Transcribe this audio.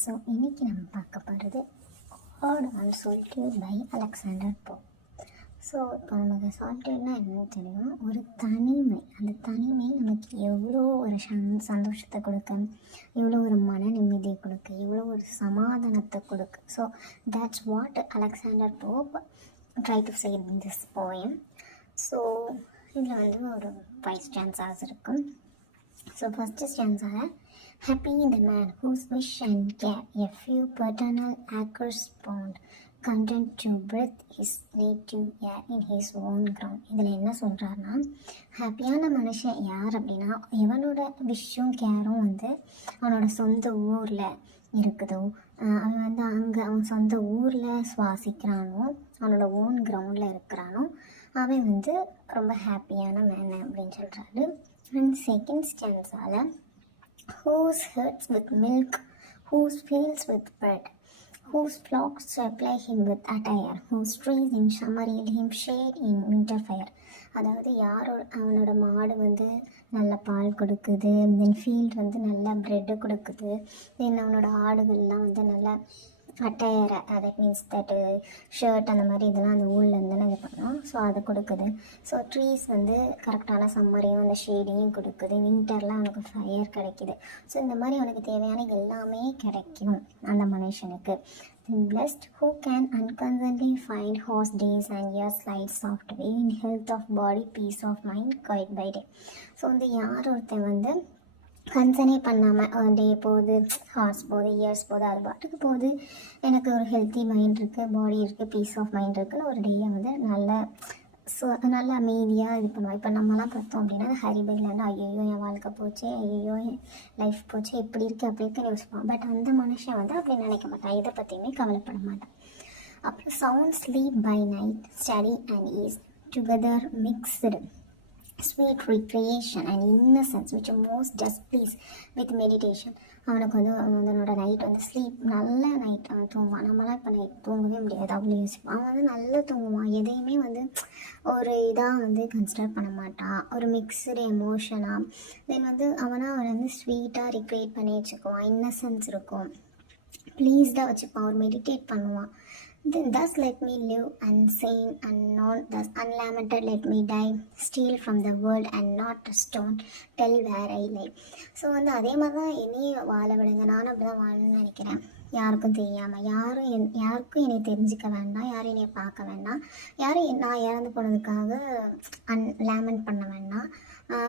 So இன்றைக்கி நம்ம பார்க்க போகிறது God on solitude by Alexander Pope. So இப்போ நமக்கு சாலிட்யூட்னா என்னன்னு தெரியும், ஒரு தனிமை. அந்த தனிமை நமக்கு எவ்வளோ ஒரு சந்தோஷத்தை கொடுக்க, எவ்வளோ ஒரு மன நிம்மதியை கொடுக்க, எவ்வளோ ஒரு சமாதானத்தை கொடுக்க. So that's what Alexander Pope try to say in this poem. So இதில் வந்து ஒரு 5 ஸ்டான்ஸாஸ் இருக்கும். ஸோ ஃபஸ்ட்டு ஸ்டான்ஸாக, happy the man whose wish and care a few paternal acres bound, content to breathe his native air in his own ground. இதில் என்ன சொல்கிறாருன்னா, ஹாப்பியான மனுஷன் யார் அப்படின்னா, எவனோட விஷும் கேரும் வந்து அவனோட சொந்த ஊரில் இருக்குதோ, அவன் வந்து அங்கே அவன் சொந்த ஊரில் சுவாசிக்கிறானோ, அவனோட ஓன் கிரவுண்டில் இருக்கிறானோ, அவன் வந்து ரொம்ப ஹாப்பியான மேன் அப்படின்னு சொல்கிறாரு. அண்ட் செகண்ட் ஸ்டான்ஸால், whose herds with milk, whose fields with bread, whose flocks supply him with attire, whose trees in summer yield him shade in winter fire. அதாவது அவனோட மாடு வந்து நல்ல பால் கொடுக்குது, தென் ஃபீல்ட் வந்து நல்ல ப்ரெட்டு கொடுக்குது, தென் அவனோட ஆடுகள்லாம் வந்து நல்ல அட்டையர், தட் மீன்ஸ் தட்டு ஷர்ட் அந்த மாதிரி இதெல்லாம் அந்த ஊர்லேருந்து இது பண்ணோம். ஸோ அதை கொடுக்குது. ஸோ ட்ரீஸ் வந்து கரெக்டான சம்மரையும் அந்த ஷேடையும் கொடுக்குது, வின்டரில் அவனுக்கு ஃபயர் கிடைக்கிது. ஸோ இந்த மாதிரி அவனுக்கு தேவையான எல்லாமே கிடைக்கும் அந்த மனுஷனுக்கு. Blessed who can unconcernedly find horse days and years slide softway in health of body, peace of mind, quiet by day. So வந்து யார் ஒருத்தன் வந்து கன்சர்னே பண்ணாமல் டே போகுது, ஹார்ஸ் போகுது, இயர்ஸ் போகுது, அது பாட்டுக்கு போகுது, எனக்கு ஒரு ஹெல்த்தி மைண்ட் இருக்குது, பாடி இருக்குது, பீஸ் ஆஃப் மைண்ட் இருக்குன்னு ஒரு டேயை வந்து நல்ல அமைதியாக இது பண்ணுவோம். இப்போ நம்மலாம் பார்த்தோம் அப்படின்னா ஹரிபரிலேருந்து ஐயோ என் வாழ்க்கை போச்சு, ஐயோ என் லைஃப் போச்சு, இப்படி இருக்குது அப்படி இருக்குன்னு யோசிப்பான். பட் அந்த மனுஷன் வந்து அப்படி நினைக்க மாட்டான், எதை பற்றியுமே கவலைப்பட மாட்டான். அப்புறம் sound sleep by night, study and ease together mixed, sweet recreation and innocence which most just please with meditation. அவனுக்கு வந்து அவனோட நைட் வந்து ஸ்லீப், நல்ல நைட் அவன் தூங்குவான். நம்மளாம் இப்போ நைட் தூங்கவே முடியாது, அவ்வளோ யோசிப்பான். அவன் வந்து நல்லா தூங்குவான், எதையுமே வந்து ஒரு இதாக வந்து கன்சிடர் பண்ண மாட்டான், ஒரு மிக்சடு எமோஷனாக. தென் வந்து அவனை வந்து ஸ்வீட்டாக ரிக்ரியேட் பண்ணி வச்சுக்குவான், இன்னசென்ஸ் இருக்கும், ப்ளீஸ்டாக வச்சுப்பான், ஒரு மெடிடேட் பண்ணுவான். Then thus let me live unseen, unknown, thus unlamented let me die, steal from the world and not a stone, tell where I lie. So வந்து அதே மாதிரி தான் என்னையும் வாழ விடுங்க, நானும் அப்படி தான் வாழணும்னு நினைக்கிறேன். யாருக்கும் தெரியாமல், யாருக்கும் என்னை தெரிஞ்சிக்க வேண்டாம், யாரும் என்னை பார்க்க வேண்டாம், யாரும் நான் இறந்து போனதுக்காக லேமெண்ட் பண்ண வேண்டாம்.